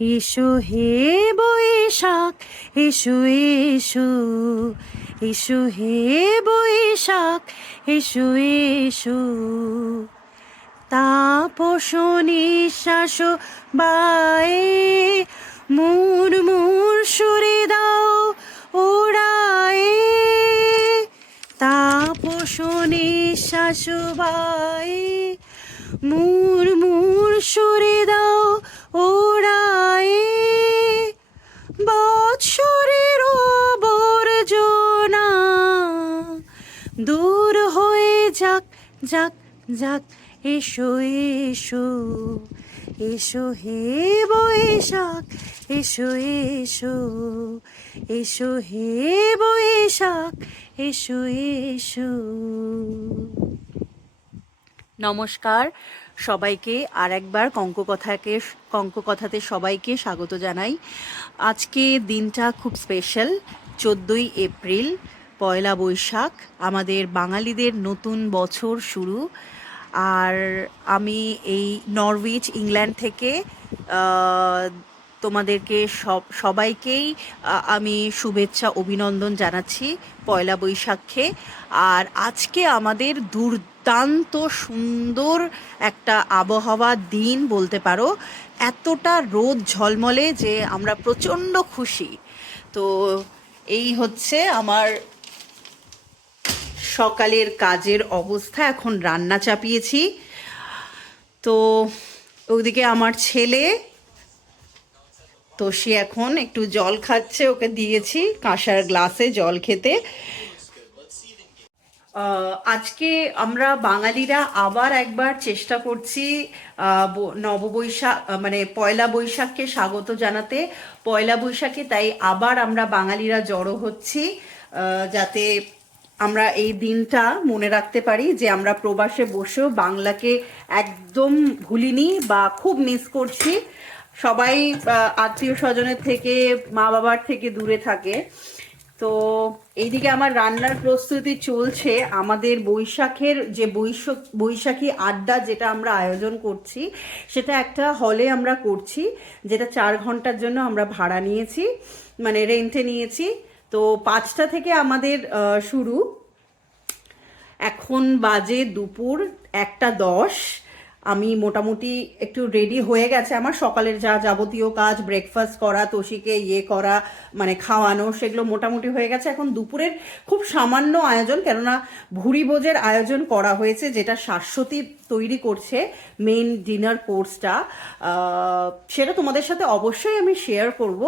এসো হে বৈশাখ এসো এসো, এসো হে বৈশাখ এসো এসো। তাপস নিঃশ্বাস বায়ে মুর সুরে দাও ওড়ায়ে। তাপস নিঃশ্বাস বায়ে মুর সুরে দাও ওড়ায়ে। বৎসরের বর্জনা দূর হয়ে যাক যাক যাক। এসো এসো, এসো হে বৈশাখ এসো এসো, এসো হে বৈশাখ এসো এসো। নমস্কার সবাইকে, আর একবার কঙ্ককথাতে সবাইকে স্বাগত জানাই। আজকে দিনটা খুব স্পেশাল, 14ই এপ্রিল, পয়লা বৈশাখ, আমাদের বাঙালিদের নতুন বছর শুরু। আর আমি এই নরউইচ ইংল্যান্ড থেকে তোমাদেরকে সবাইকেই আমি শুভেচ্ছা অভিনন্দন জানাচ্ছি পয়লা বৈশাখে। আর আজকে আমাদের দুর্দান্ত সুন্দর একটা আবহাওয়া দিন বলতে পারো, এতটা রোদ ঝলমলে যে আমরা প্রচণ্ড খুশি। তো এই হচ্ছে আমার সকালের কাজের অবস্থা। এখন রান্না চাপিয়েছি। তো ওদিকে আমার ছেলে, তো সে এখন একটু জল খাচ্ছে, ওকে দিয়েছি কাঁসার গ্লাসে জল খেতে। আজকে আমরা বাঙালিরা আবার একবার চেষ্টা করছি নববৈশাখ মানে পয়লা বৈশাখকে স্বাগত জানাতে। পয়লা বৈশাখে তাই আবার আমরা বাঙালিরা জড়ো হচ্ছি, যাতে আমরা এই দিনটা মনে রাখতে পারি যে আমরা প্রবাসে বসেও বাংলাকে একদম ভুলিনি বা খুব মিস করছি। সবাই আত্মীয় স্বজনের থেকে, মা বাবার থেকে দূরে থাকে। তো এইদিকে আমার রান্নার প্রস্তুতি চলছে। আমাদের বৈশাখের যে বৈশাখী আড্ডা যেটা আমরা আয়োজন করছি, সেটা একটা হলে আমরা করছি, যেটা 4 ঘন্টার জন্য আমরা ভাড়া নিয়েছি, মানে রেন্টে নিয়েছি। তো 5টা থেকে আমাদের শুরু। এখন বাজে দুপুর 1:10। আমি মোটামুটি একটু রেডি হয়ে গেছে। আমার সকালের যা যাবতীয় কাজ, ব্রেকফাস্ট করা, তোষিকে করা, মানে খাওয়ানো, সেগুলো মোটামুটি হয়ে গেছে। এখন দুপুরের খুব সামান্য আয়োজন, কেননা ভুরি ভোজের আয়োজন করা হয়েছে, যেটা শাশ্বতী তৈরি করছে মেইন ডিনার কোর্সটা। সেটা তোমাদের সাথে অবশ্যই আমি শেয়ার করব।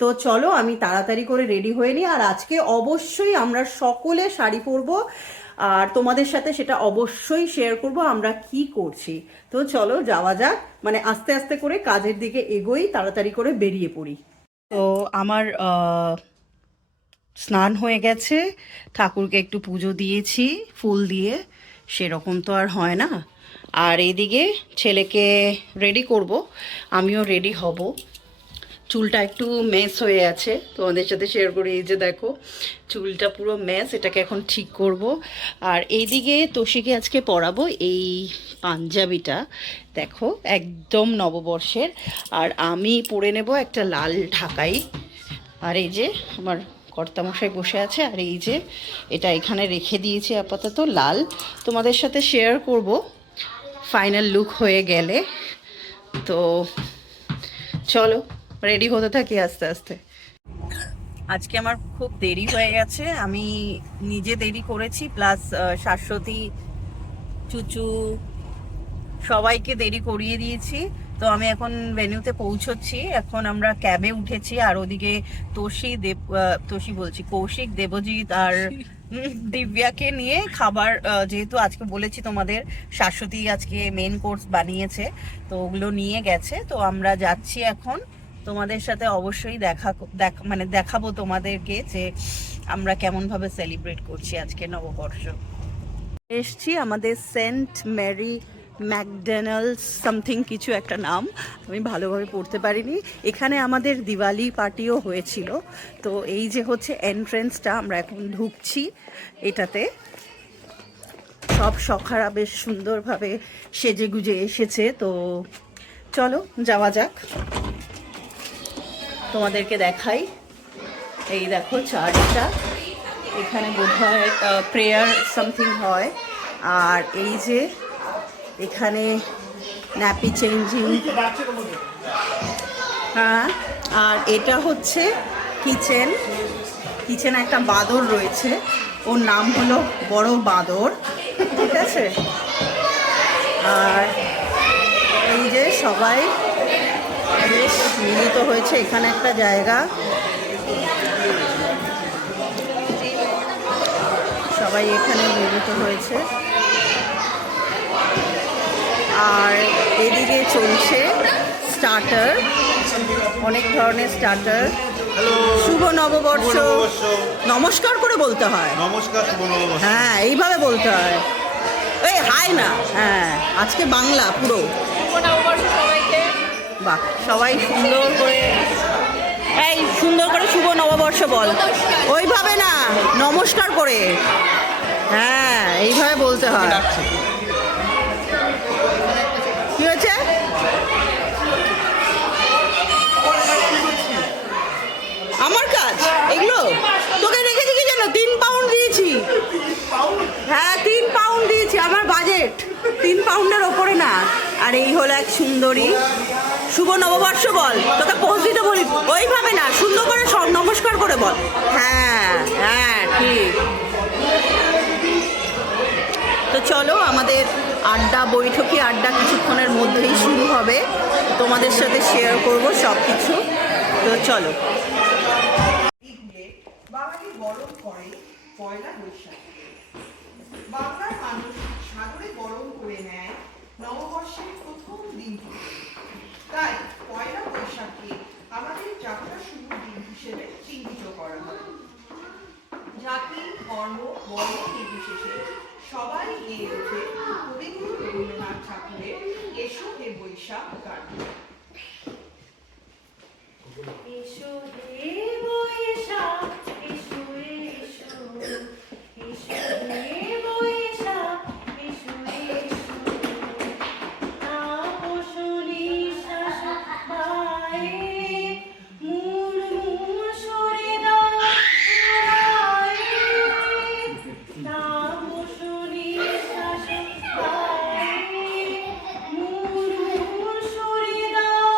তো চলো আমি তাড়াতাড়ি করে রেডি হয়ে নিই। আর আজকে অবশ্যই আমরা সকলে শাড়ি পরবো, আর তোমাদের সাথে সেটা অবশ্যই শেয়ার করব আমরা কি করছি। তো চলো যাওয়া যাক, মানে আস্তে আস্তে করে কাজের দিকে এগোই, তাড়াতাড়ি করে বেরিয়ে পড়ি। তো আমার স্নান হয়ে গেছে, ঠাকুরকে একটু পুজো দিয়েছি ফুল দিয়ে, সেরকম তো আর হয় না। আর এইদিকে ছেলেকে রেডি করব, আমিও রেডি হব। চুলটা একটু মেস হয়ে আছে, তোমাদের সাথে শেয়ার করি। এই যে দেখো চুলটা পুরো মেস, এটাকে এখন ঠিক করব। আর এইদিকে তোষিকে আজকে পরাবো এই পাঞ্জাবিটা, দেখো একদম নববর্ষের। আর আমি পরে নেব একটা লাল ঢাকাই। আর এই যে আমার কর্তামশাই বসে আছে, আর এই যে এটা এখানে রেখে দিয়েছি আপাতত লাল, তোমাদের সাথে শেয়ার করব ফাইনাল লুক হয়ে গেলে। তো চলো রেডি হতে থাকি আস্তে আস্তে। আজকে আমার খুব দেরি হয়ে গেছে, আমি নিজে দেরি করেছি, প্লাস শাশ্বতী, চুচু, সবাইকে দেরি করিয়ে দিয়েছি। তো আমি এখন ভেন্যুতে পৌঁছচ্ছি। এখন আমরা ক্যাবে উঠেছি, আর ওদিকে তোষি বলছি কৌশিক, দেবজিৎ আর দিব্যাকে নিয়ে খাবার, যেহেতু আজকে বলেছি তোমাদের শাশ্বতী আজকে মেন কোর্স বানিয়েছে, তো ওগুলো নিয়ে গেছে। তো আমরা যাচ্ছি এখন, তোমাদের সাথে অবশ্যই মানে দেখাবো তোমাদেরকে যে আমরা কেমনভাবে সেলিব্রেট করছি আজকে নববর্ষ। এসছি আমাদের সেন্ট মেরি ম্যাকডোনাল্ডস সামথিং কিছু একটা নাম, আমি ভালোভাবে পড়তে পারিনি। এখানে আমাদের দিওয়ালি পার্টিও হয়েছিল। তো এই যে হচ্ছে এন্ট্রেন্সটা, আমরা এখন ঢুকছি এটাতে। সব সখারা বেশ সুন্দরভাবে সেজে গুজে এসেছে। তো চলো যাওয়া যাক। তোমাদেরকে দেখাই। এই দেখো চার্চটা, এখানে বোধহয় প্রেয়ার সামথিং হয়। আর এই যে এখানে ন্যাপি চেঞ্জিং, হ্যাঁ। আর এটা হচ্ছে কিচেন। কিচেনে একটা বাঁদর রয়েছে, ওর নাম হলো বড় বাঁদর, ঠিক আছে। আর এই যে সবাই বেশ মিলিত হয়েছে, এখানে একটা জায়গা, সবাই এখানে মিলিত হয়েছে। আর এদিকে চলছে স্টার্টার, অনেক ধরনের স্টার্টার। শুভ নববর্ষ, নমস্কার করে বলতে হয়। নমস্কার, শুভ নববর্ষ। হ্যাঁ, এইভাবে বলতে হয়। এই হাই না, হ্যাঁ, আজকে বাংলা পুরো। বাহ, সবাই সুন্দর করে, এই সুন্দর করে শুভ নববর্ষ বল। ওইভাবে না, নমস্কার করে, হ্যাঁ এইভাবে বলতে হয়। কি হয়েছে? আমার কাজ এগুলো তোকে রেখেছি কি জানো, 3 পাউন্ড দিয়েছি। হ্যাঁ 3 পাউন্ড দিয়েছি, আমার বাজেট 3 পাউন্ডের ওপরে না। আর এই হলো এক সুন্দরী। শুভ নববর্ষ বল, তোকে পোজ দিতে বলি, ওইভাবে না, সুন্দর করে সব নমস্কার করে বল। হ্যাঁ হ্যাঁ ঠিক। তো চলো, আমাদের আড্ডা, বৈঠকি আড্ডা কিছুক্ষণের মধ্যেই শুরু হবে, তোমাদের সাথে শেয়ার করব সব কিছু। তো চলো। বাঙালি গরম করে পয়লা বৈশাখ, বাংলার মানুষ সাগরে গরম করে নেয় নববর্ষের প্রথম দিন থেকে। তাই পয়লা বৈশাখকে আমাদের যাত্রা শুরুর দিন হিসেবে চিহ্নিত করা হয়। জাতি, ধর্ম, বর্ণ নির্বিশেষে সবাই গেয়ে ওঠে কবিগুরু রবীন্দ্রনাথ ঠাকুরের এসো হে বৈশাখ গান। এসো হে বৈশাখ, এসো এসো, এসো হে বৈশাখ, এসো এসো, তাপস নিঃশ্বাস গায়ে, মুর্মুর সরে দাও রায়ে, তাপস নিঃশ্বাস গায়ে, মুর্মুর সরে দাও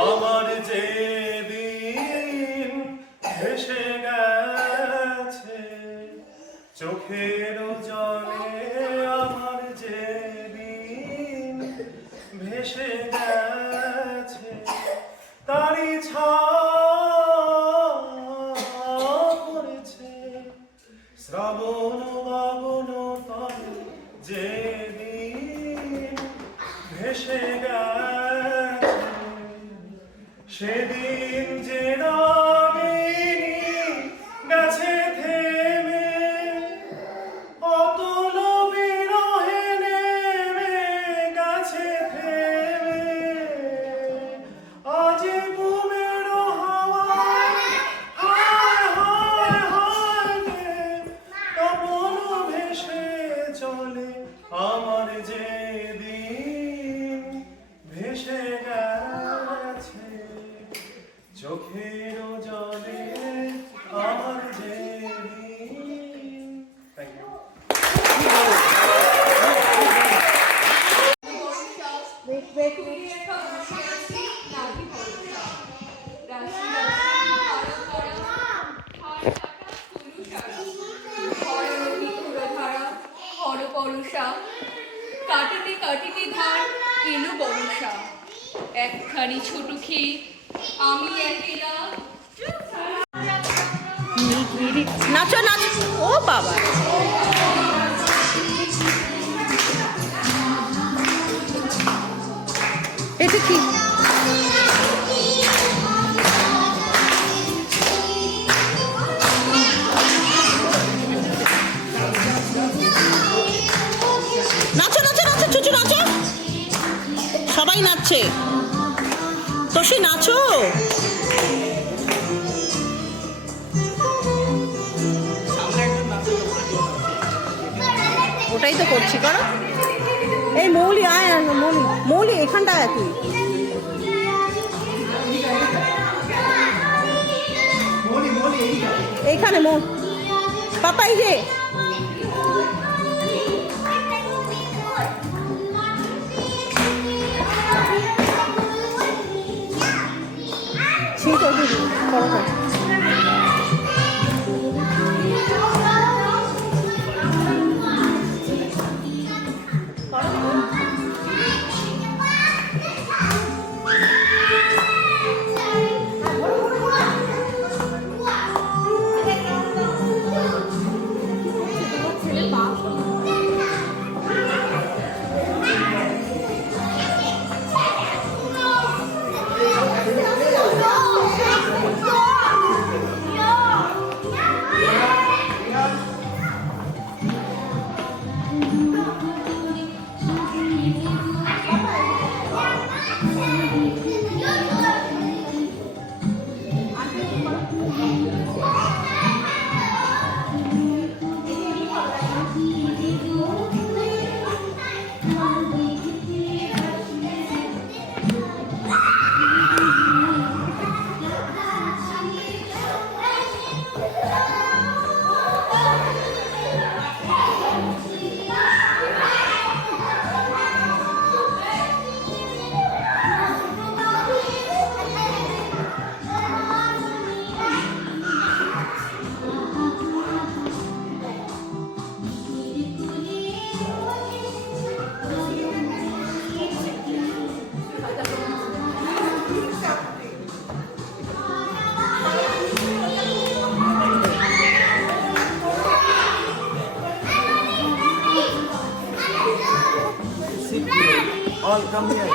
আমার যে দিন ভেসে গেছে চোখের জলে, আমার যে দিন ভেসে গেছে তারি ছায়া পড়েছে শ্রাবণ বাবন তলে, যে দিন ভেসে গেছে সেদিন যে রাগিনী গেছে থেমে, অতল বিরহে নেমে গেছে থেমে, আজ বুমের হাওয়ায় হায় হায় হায় রে, তপন ভেসে চলে আমার যে দিন ভেসে গেছে চোখের জলে, আমার যে দিন। Thank you. কাটিতে কাটিতে ধান এলো বর্ষা, একখানি ছোট ক্ষেত আমি একেলা। নাচো নাচ, ও বাবা, এটা কি? নাচো নাচো নাচো, চুচু নাচো, সবাই নাচছে, তোষি নাচো। ওটাই তো করছি, করো। এই মৌলি আয়, মৌলি মৌলি এখানটা আয় তুই। এইখানে মৌ পাপা, এই যে ঠিক আছে, করো করো। All come here.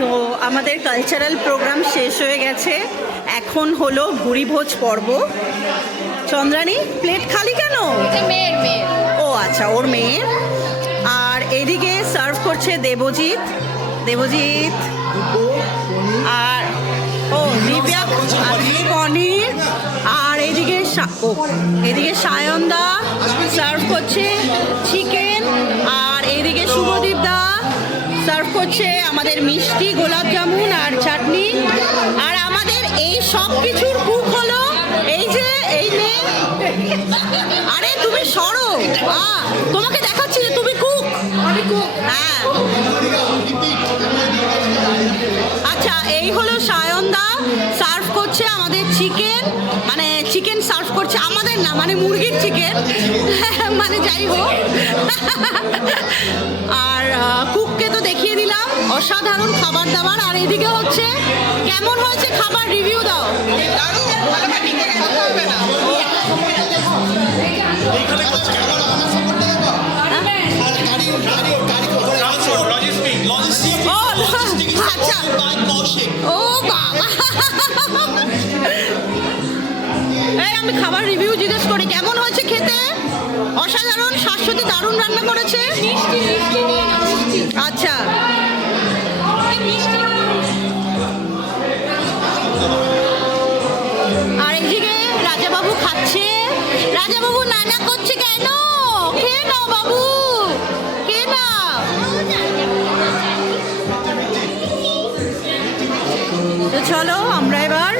তো আমাদের কালচারাল প্রোগ্রাম শেষ হয়ে গেছে, এখন হলো ভুরিভোজ পর্ব। চন্দ্রানী, প্লেট খালি কেন? মেয়ের ও আচ্ছা, ওর মেয়ের। আর এদিকে সার্ভ করছে দেবজিৎ আর ও দিব্যা পনির। আর এদিকে সায়নদা সার্ভ করছে চিকেন। আর এদিকে শুভদীপ দা সার্ভ করছে আমাদের মিষ্টি, গোলাপ জামুন আর চাটনি। আর আমাদের এই সব কিছুর কুক হলো এই মেয়ে। আরে তুমি সরো, তোমাকে দেখাচ্ছি যে তুমি কুক। আমি কুক, হ্যাঁ। আচ্ছা, এই হলো সায়নদা সার্ভ করছে আমাদের চিকেন, মানে চিকেন সার্ভ করছে আমাদের না, মানে মুরগির চিকেন, মানে যাই হোক। আর কুককে তো দেখিয়ে দিলাম, অসাধারণ খাবার দাবার। আর এদিকে হচ্ছে কেমন হয়েছে খাবার, রিভিউ দাও। আমি খাবার রিভিউ জিজ্ঞেস করি, কেমন হয়েছে খেতে? অসাধারণ, শাশ্বতী দারুণ রান্না করেছে। আচ্ছা, আর এইদিকে রাজাবাবু খাচ্ছে। রাজাবাবু নানা করছে কেন? খেয়ে নাও বাবু, খেয়ে নাও। তো চলো আমরা এবার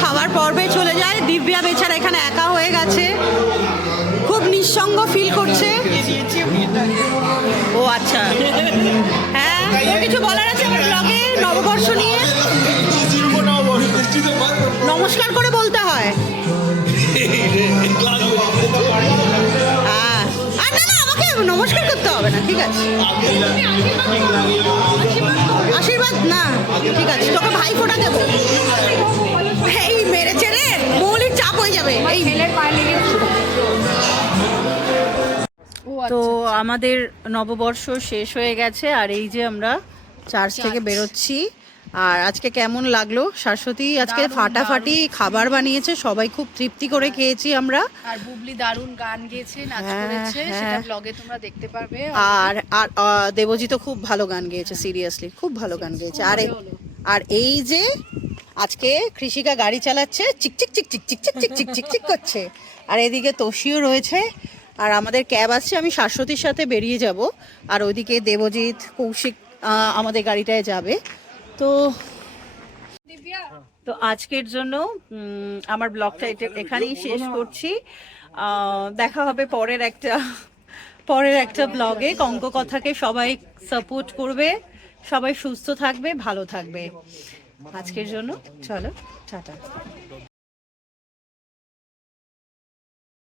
খাবার পর্বে চলে যাই। দিব্যা বেচারা এখানে একা হয়ে গেছে, খুব নিঃসঙ্গ ফিল করছে। ও আচ্ছা, হ্যাঁ, কিছু বলার আছে আমার ব্লগে নববর্ষ নিয়ে? নমস্কার করে বলতে হয়। আর না, আমাকে নমস্কার করতে হবে না, ঠিক আছে? আশীর্বাদ না, ঠিক আছে, তোকে ভাই ফোঁটা দেবো। এই মেরেছে রে, মৌলিক চাপ হয়ে যাবে। এই তো আমাদের নববর্ষ শেষ হয়ে গেছে, আর এই যে আমরা চার্চ থেকে বেরোচ্ছি। আর আজকে কেমন লাগলো শাশ্বতী? আজকে ফাটাফাটি খাবার বানিয়েছে, সবাই খুব তৃপ্তি করে খেয়েছি আমরা। আর বুবলি দারুণ গান গেয়েছে, নাচ হ্যাঁ, করেছে, হ্যাঁ। সেটা ব্লগে তোমরা দেখতে পারবে। আর আর দেবজিৎ খুব ভালো গান গেয়েছে, সিরিয়াসলি খুব ভালো গান গেয়েছে। আর এই যে আজকে কৃষিকা গাড়ি চালাচ্ছে, চিকচিক চিকচিক চিকচিক চিকচিক চিকচিক করছে। আর এদিকে তোষিও রয়েছে, আর আমাদের ক্যাব আসছে, আমি শাশ্বতীর সাথে বেরিয়ে যাব। আর ওইদিকে দেবজিৎ, কৌশিক আমাদের গাড়িটায় যাবে। তো তো আজকের জন্য আমার ব্লগটা এখানেই শেষ করছি। দেখা হবে পরের একটা ব্লগে। কঙ্ককথাকে সবাই সাপোর্ট করবে, সবাই সুস্থ থাকবে, ভালো থাকবে। আজকের জন্য চলো, টাটা।